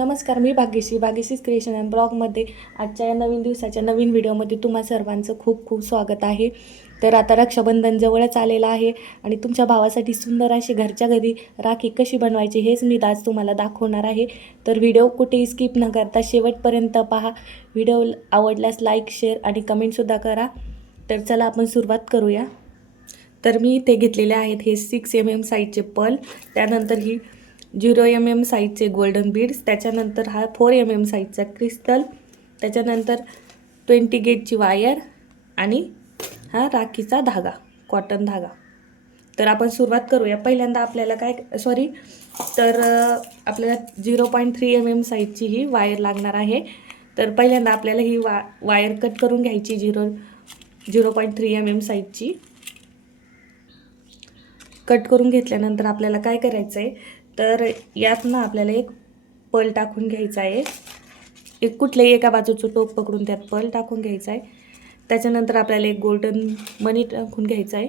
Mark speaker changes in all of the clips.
Speaker 1: नमस्कार मी भाग्यश्री. भाग्यश्रीच क्रिएशन अँड ब्लॉगमध्ये आजच्या या नवीन दिवसाच्या नवीन व्हिडिओमध्ये तुम्हा सर्वांचं खूप खूप स्वागत आहे. तर आता रक्षाबंधन जवळच आलेलं आहे आणि तुमच्या भावासाठी सुंदर अशी घरच्या घरी राखी कशी बनवायची हेच मी आज तुम्हाला दाखवणार आहे. तर व्हिडिओ कुठेही स्किप न करता शेवटपर्यंत पहा. व्हिडिओ आवडल्यास लाईक शेअर आणि कमेंटसुद्धा करा. तर चला आपण सुरुवात करूया. तर मी इथे घेतलेले आहेत हे सिक्स एम एम साईजचे पल. त्यानंतर ही झिरो एम एम साईजचे गोल्डन बीड्स त्याच्यानंतर हा फोर एम एम साईजचा क्रिस्टल त्याच्यानंतर ट्वेंटी गेटची वायर आणि हा राखीचा धागा कॉटन धागा. तर आपण सुरुवात करूया. पहिल्यांदा आपल्याला काय सॉरी तर आपल्याला zero point three M M साईजची ही वायर लागणार आहे. तर पहिल्यांदा आपल्याला ही वा वायर कट करून घ्यायची zero zero point three M M साईजची. कट करून घेतल्यानंतर आपल्याला काय करायचं आहे तर यात ना आपल्याला एक पल टाकून घ्यायचा आहे. एक कुठल्याही एका बाजूचं टोक पकडून त्यात पल टाकून घ्यायचा आहे. त्याच्यानंतर आपल्याला एक गोल्डन मनी टाकून घ्यायचा आहे.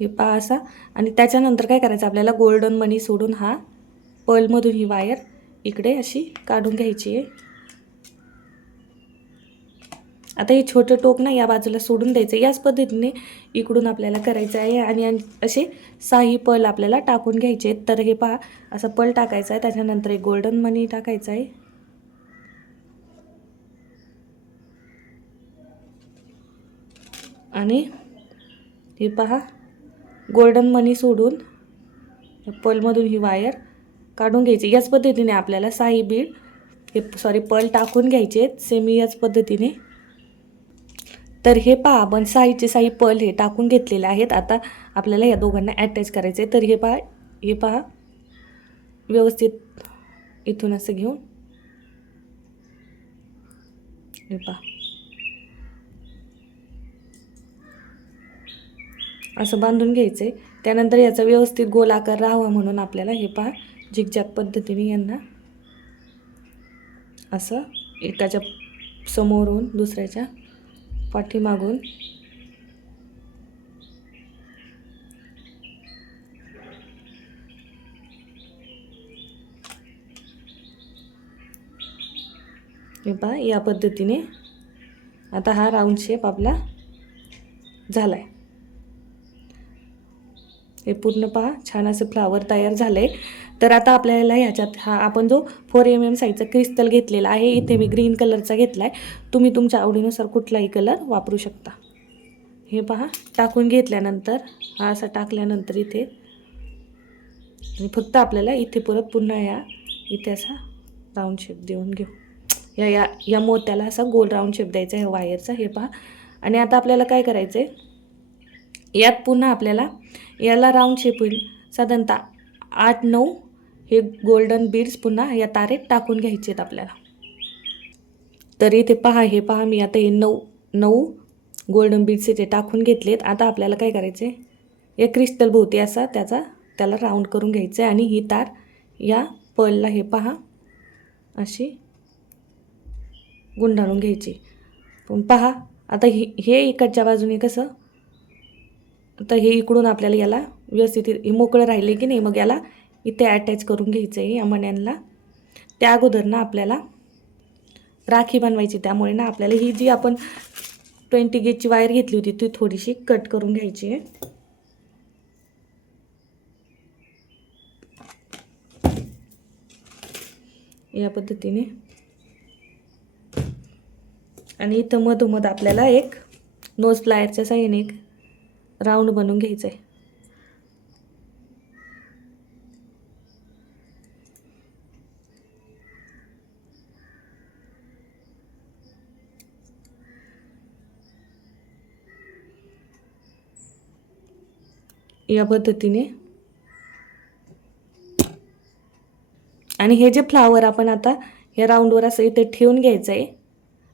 Speaker 1: हे पा असा. आणि त्याच्यानंतर काय करायचं? आपल्याला गोल्डन मनी सोडून हा पलमधून ही वायर इकडे अशी काढून घ्यायची आहे. आता हे छोटं टोक ना या बाजूला सोडून द्यायचं. याच पद्धतीने इकडून आपल्याला करायचं आहे आणि आणि असे साही पल आपल्याला टाकून घ्यायचे आहेत. तर हे पहा असा पल टाकायचा आहे. त्याच्यानंतर एक गोल्डन मनी टाकायचा आहे. आणि हे पहा गोल्डन मनी सोडून पलमधून ही वायर काढून घ्यायची. याच पद्धतीने आपल्याला साई बीड हे सॉरी पल टाकून घ्यायचे आहेत. सेमी याच पद्धतीने. तर हे पहा आपण साईचे साई पल हे टाकून घेतलेले आहेत. आता आपल्याला या दोघांना अटॅच करायचं आहे तर हे पहा हे पहा. व्यवस्थित इथून असं घेऊन. हे पहा. असं बांधून घ्यायचं आहे त्यानंतर याचा व्यवस्थित गोल आकार राहावा म्हणून आपल्याला हे पहा झिकझॅक पद्धतीने यांना असं एकाच्या समोरून दुसऱ्याच्या पाठीमागून. हे पहा या पद्धतीने आता हा राऊंड शेप आपला झाला आहे हे पूर्ण पहा छान असं फ्लावर तयार झालं आहे तर आता आपल्याला ह्याच्यात हा आपण जो फोर एम एम साईजचा क्रिस्टल घेतलेला आहे इथे मी ग्रीन कलरचा घेतला आहे तुम्ही तुमच्या आवडीनुसार कुठलाही कलर वापरू शकता. हे पहा टाकून घेतल्यानंतर हा असा टाकल्यानंतर इथे आणि फक्त आपल्याला इथे परत पुन्हा या इथे असा राऊंड शेप देऊन घेऊ. या या या मोत्याला असा गोल राऊंड शेप द्यायचा आहे वायरचा हे पहा. आणि आता आपल्याला काय करायचं आहे यात पुन्हा आपल्याला याला राऊंड शेप होईल. साधारणतः आठ नऊ हे गोल्डन बीड्स पुन्हा या तारेत टाकून घ्यायचे आहेत आपल्याला. तर इथे पहा हे पहा मी आता हे नऊ नऊ गोल्डन बीड्स इथे टाकून घेतलेत. आता आपल्याला काय करायचं आहे या क्रिस्टल भोवती असा त्याचा त्याला राऊंड करून घ्यायचं आहे आणि ही तार या पलला हे पहा अशी गुंडाळून घ्यायची. पण पहा आता हे हे इकडच्या बाजूने कसं? आता हे इकडून आपल्याला याला व्यवस्थित मोकळं राहिले की नाही? मग याला इथे अटॅच करून घ्यायचं आहे या मण्यांना त्या अगोदर ना आपल्याला राखी बनवायची. त्यामुळे ना आपल्याला ही जी आपण ट्वेंटी गेजची वायर घेतली होती ती थोडीशी कट करून घ्यायची आहे. या पद्धतीने. आणि इथं मधोमध आपल्याला एक नोज प्लायरच्या साह्याने एक राऊंड बनवून घ्यायचं आहे या पद्धतीने. आणि हे जे फ्लावर आपण आता या राऊंडवर असं इथे ठेवून घ्यायचं आहे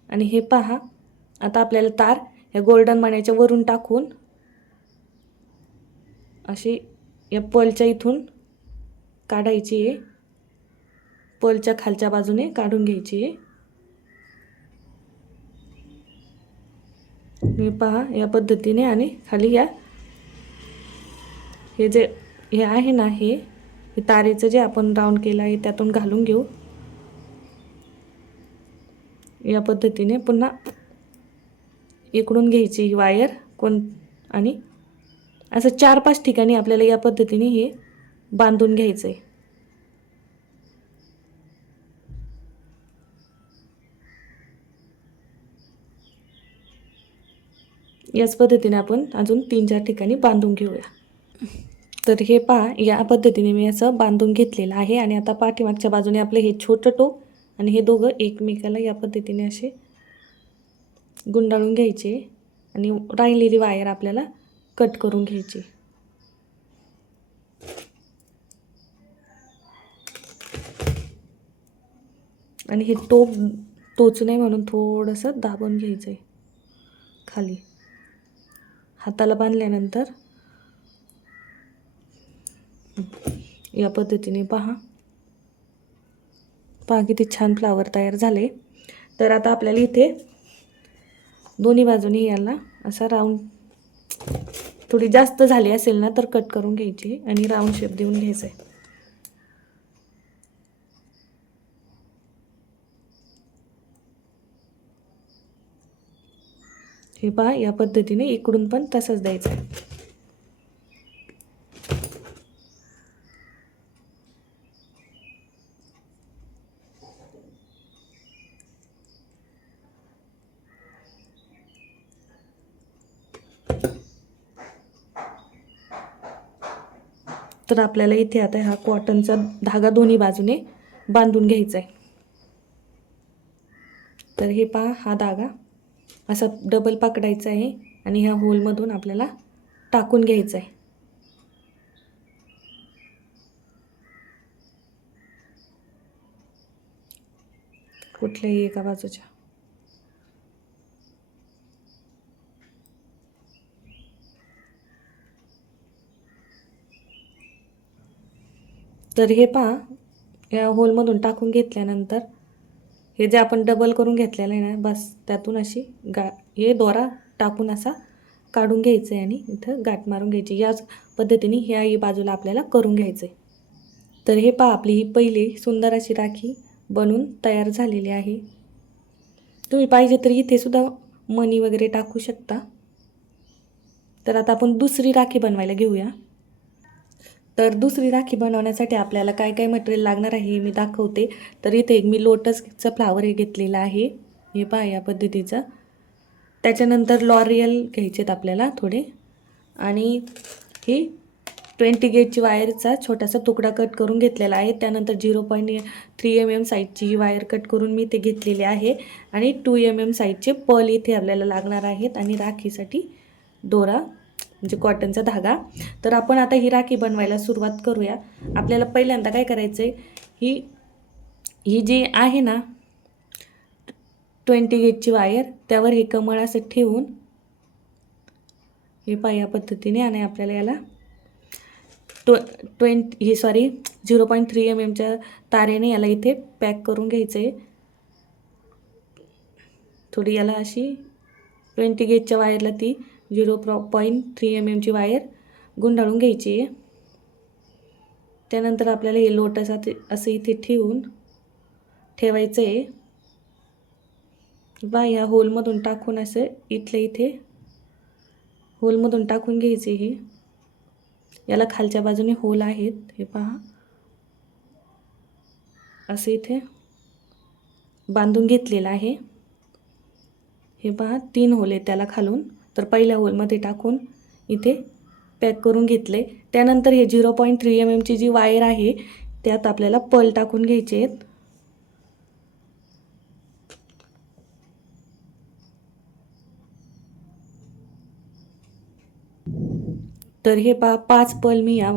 Speaker 1: आणि हे पहा आता आपल्याला तार या गोल्डन मण्याच्या वरून टाकून अशी या पलच्या इथून काढायची आहे. पलच्या खालच्या बाजूने काढून घ्यायची आहे. हे पहा या पद्धतीने आणि खाली या हे जे हे आहे ना हे हे तारेचं जे आपण राऊंड केलं आहे त्यातून घालून घेऊ. या पद्धतीने पुन्हा इकडून घ्यायची ही वायर कोण आणि असं चार पाच ठिकाणी आपल्याला या पद्धतीने हे बांधून घ्यायचं आहे याच पद्धतीने आपण अजून तीन चार ठिकाणी बांधून घेऊया. तर हे पहा या पद्धतीने मी असं बांधून घेतलेलं आहे आणि आता पाठीमागच्या बाजूने आपलं हे छोटं टोक आणि हे दोघं एकमेकाला या पद्धतीने असे गुंडाळून घ्यायचे आणि राहिलेली वायर आपल्याला कट करून घ्यायची. आणि हे टोप टोचू नये म्हणून थोडंसं दाबून घ्यायचं आहे खाली. हाताला बांधल्यानंतर या पद्धतीने पहा. पहा किती छान फ्लावर तयार झाले. तर आता आपल्याला इथे दोन्ही बाजूनी याला असा राऊंड थोडी जास्त झाली असेल ना तर कट करून घ्यायची आणि राऊंड शेप देऊन घ्यायचं आहे हे पहा या पद्धतीने इकडून पण तसंच द्यायचं आहे तर आपल्याला इथे आता हा कॉटनचा धागा दोन्ही बाजूने बांधून घ्यायचा आहे तर हे पहा हा धागा असा डबल पकडायचा आहे आणि ह्या होलमधून आपल्याला टाकून घ्यायचा आहे कुठल्याही एका बाजूच्या. तर हे पहा या होलमधून टाकून घेतल्यानंतर हे जे आपण डबल करून घेतलेलं आहे ना बस त्यातून अशी गा हे दोरा टाकून असा काढून घ्यायचं आहे आणि इथं गाठ मारून घ्यायची. याच पद्धतीने ह्या ही बाजूला आपल्याला करून घ्यायचं आहे तर हे पहा आपली ही पहिली सुंदर अशी राखी बनून तयार झालेली आहे. तुम्ही पाहिजे तर इथेसुद्धा मनी मणी वगैरे टाकू शकता. तर आता आपण दुसरी राखी बनवायला घेऊया. तर दुसरी राखी बनवण्यासाठी आपल्याला काय काय मटेरियल लागणार आहे हे मी दाखवते. तर इथे एक मी लोटसचं फ्लावर हे घेतलेलं आहे. हे पहा या पद्धतीचं. त्याच्यानंतर लॉरियल घ्यायचेत आपल्याला थोडे. आणि ही ट्वेंटी गेटची वायरचा छोटासा तुकडा कट करून घेतलेला आहे. त्यानंतर zero point three M M साईजची ही वायर कट करून मी ते घेतलेली आहे. आणि टू एम एम साईजचे पल इथे आपल्याला लागणार आहेत. आणि राखीसाठी दोरा म्हणजे कॉटनचा धागा. तर आपण आता ही राखी बनवायला सुरुवात करूया. आपल्याला पहिल्यांदा काय करायचं आहे ही ही जी आहे ना ट्वेंटी गेटची वायर त्यावर हे कमळ असं ठेवून हे पाया पद्धतीने आणि आपल्याला याला ट्व ट्वेंट हे sorry zero point three M एमच्या तारेने याला इथे पॅक करून घ्यायचं आहे थोडी याला अशी ट्वेंटी गेजच्या वायरला ती झिरो प्रॉ पॉईंट थ्री एम एमची वायर गुंडाळून घ्यायची आहे. त्यानंतर आपल्याला हे लोटस असं इथे ठेवून ठेवायचं आहे. बा या होलमधून टाकून असं इथल्या इथे होलमधून टाकून घ्यायचे हे. याला खालच्या बाजूने होल आहेत. हे पहा. असं इथे बांधून घेतलेलं आहे. हे पहा तीन होल आहेत त्याला खालून. तर पहिल्या होलमध्ये टाकून इथे पॅक करून घेतले. त्यानंतर हे झिरो पॉईंट थ्री एम एमची जी वायर आहे त्यात आपल्याला पल टाकून घ्यायचे आहेत. तर हे पा पाच पल मी या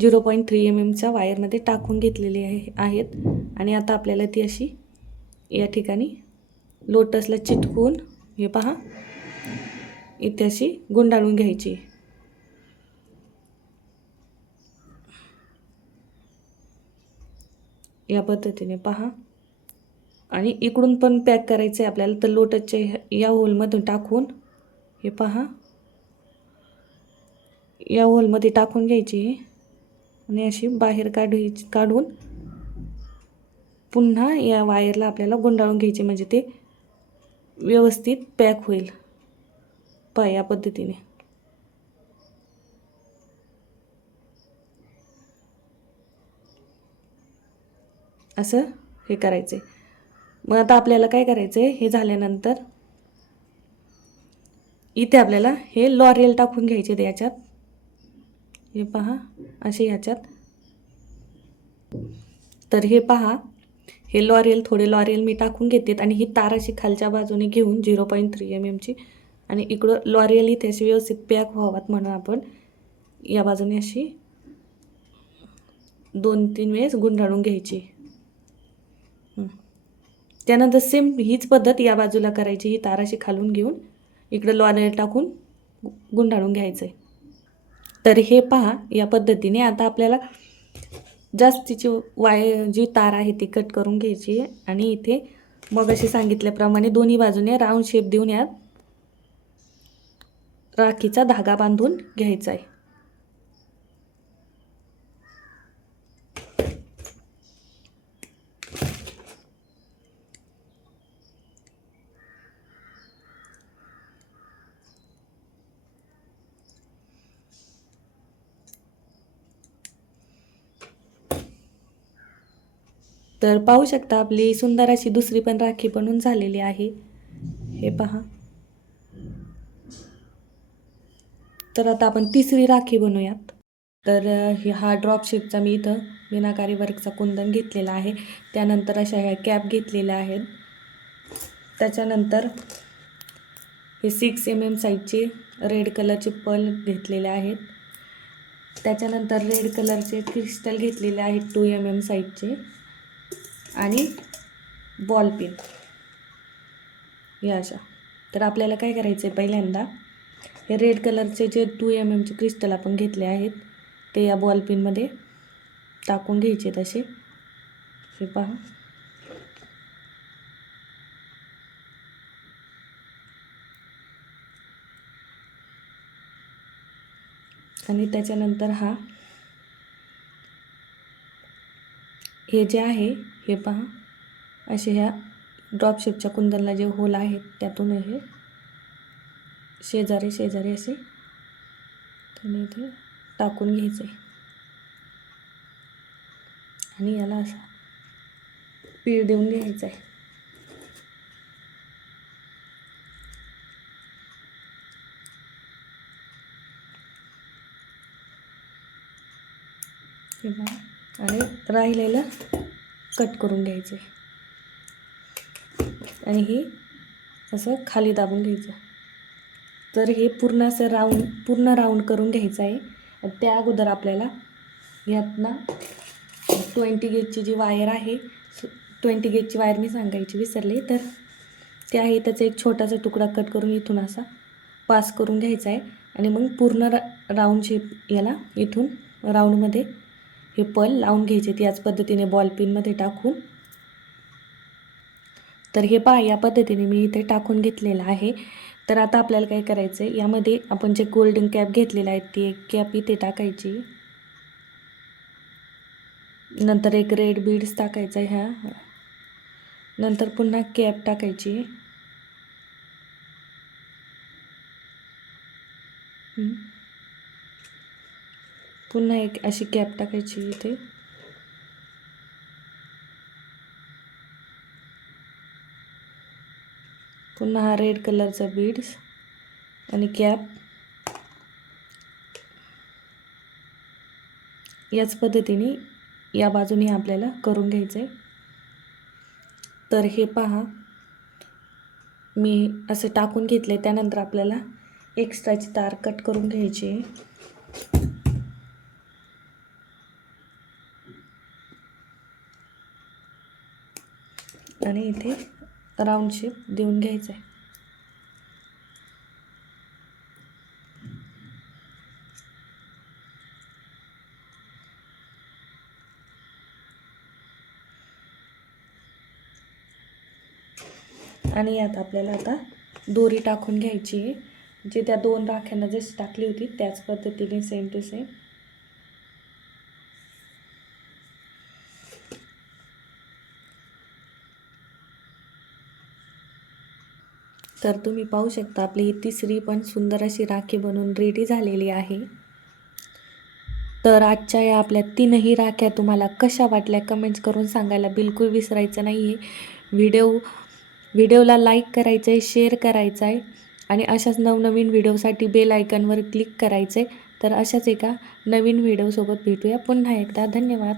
Speaker 1: झिरो पॉईंट थ्री एम एमच्या वायरमध्ये टाकून घेतलेले आहे आहेत. आणि आता आपल्याला ती अशी या ठिकाणी लोटसला चिटकून हे पहा इथे अशी गुंडाळून घ्यायची. या पद्धतीने पहा. आणि इकडून पण पॅक करायचं आहे आपल्याला तर लोटसच्या या होलमधून टाकून हे पहा. या होलमध्ये टाकून घ्यायची आणि अशी बाहेर काढायची काढून पुन्हा या वायरला आपल्याला गुंडाळून घ्यायची म्हणजे ते व्यवस्थित पॅक होईल. पहा या पद्धतीने. असं हे करायचं मग आता आपल्याला काय करायचं आहे हे झाल्यानंतर इथे आपल्याला हे लॉरियल टाकून घ्यायचे ते याच्यात. हे पहा असे याच्यात. तर हे पहा हे लॉरियल थोडे लॉरियल मी टाकून घेते आणि ही तार अशी खालच्या बाजूने घेऊन झिरो पॉईंट थ्री एम एमची आणि इकडं लॉरियल इथे अशी व्यवस्थित पॅक व्हावात म्हणून आपण. या बाजूने अशी दोन तीन वेळेस गुंडाळून घ्यायची. त्यानंतर सेम हीच पद्धत या बाजूला करायची ही तार अशी खालून घेऊन इकडं लॉरियल टाकून गुंडाळून घ्यायचं आहे तर हे पहा या पद्धतीने आता आपल्याला जास्तीची वाय जी तार आहे ती कट करून घ्यायची आहे. आणि इथे मग अशी सांगितल्याप्रमाणे दोन्ही बाजूने राऊंड शेप देऊन यात राखीचा धागा बांधून घ्यायचा आहे तर पाहू शकता आपली सुंदर अशी दुसरी पण राखी बनून झालेली आहे. हे पहा. तर आता आपण तिसरी राखी बनवूयात. तर हा ड्रॉप शेपचा मी इथं मीनाकारी वर्कचा कुंदन घेतलेला आहे. त्यानंतर अशा ह्या कॅप घेतलेल्या आहेत. त्याच्यानंतर हे सिक्स एम एम साईजचे रेड कलरचे पल घेतलेले आहेत. त्याच्यानंतर रेड कलरचे क्रिस्टल घेतलेले आहेत टू एम एम साईजचे आणि बॉल पिन या अशा. तर आपल्याला काय करायचं आहे पहिल्यांदा? हे रेड कलरचे जे टू एम एमचे क्रिस्टल आपण घेतले आहेत ते या बॉल पिनमध्ये टाकून घ्यायचे तसे. हे पहा. आणि त्याच्यानंतर हा हे जे आहे हे पहा. असे ह्या ड्रॉप शेपच्या कुंदनला जे होल आहेत त्यातून हे शेजारी शेजारी असे. त्याने इथे टाकून घ्यायचे. आणि याला असा पीळ देऊन घ्यायचा आहे आणि राहिलेलं कट करून घ्यायचं आहे आणि हे असं खाली दाबून घ्यायचं. तर हे पूर्ण असं राऊंड पूर्ण राऊंड करून घ्यायचं आहे. त्या अगोदर आपल्याला यातना ट्वेंटी गेजची जी वायर आहे ट्वेंटी गेजची वायर मी सांगायची विसरले तर ते आहे त्याचा एक छोटासा तुकडा कट करून इथून असा पास करून घ्यायचा आहे. आणि मग पूर्ण रा राऊंड शेप याला इथून राऊंडमध्ये हे पल लावून घ्यायचे. याच पद्धतीने बॉल पिनमध्ये टाकून. तर हे पहा या पद्धतीने मी इथे टाकून घेतलेलं आहे. तर आता आपल्याला काय करायचं आहे यामध्ये आपण जे गोल्डन कॅप घेतलेला आहे ती एक कॅप इथे टाकायची. नंतर एक रेड बीड्स टाकायचा ह्या नंतर पुन्हा कॅप टाकायची. पुन्हा एक अशी कॅप टाकायची इथे. पुन्हा हा रेड कलरचा बीड्स आणि कॅप. याच पद्धतीने या बाजूने आपल्याला करून घ्यायचं आहे तर हे पहा. मी असे टाकून घेतले त्यानंतर आपल्याला एक्स्ट्राची तार कट करून घ्यायची. आहे आणि इथे राऊंड शेप देऊन घ्यायचा आहे. आणि यात आपल्याला आता दोरी टाकून घ्यायची आहे. जे त्या दोन राख्यांना जशी टाकली होती त्याच पद्धतीने सेम टू सेम तर तुम्ही पाहू शकता आपली ही तिसरी पण सुंदर अशी राखी बनवून रेडी झालेली आहे. तर आजच्या या आपल्या तीनही राख्या तुम्हाला कशा वाटल्या कमेंट्स करून सांगायला बिलकुल विसरायचं नाही आहे व्हिडिओ व्हिडिओला लाईक करायचं आहे शेअर करायचं आहे आणि अशाच नवनवीन व्हिडिओसाठी बेल आयकनवर क्लिक करायचं आहे तर अशाच एका नवीन व्हिडिओसोबत भेटूया पुन्हा एकदा. धन्यवाद.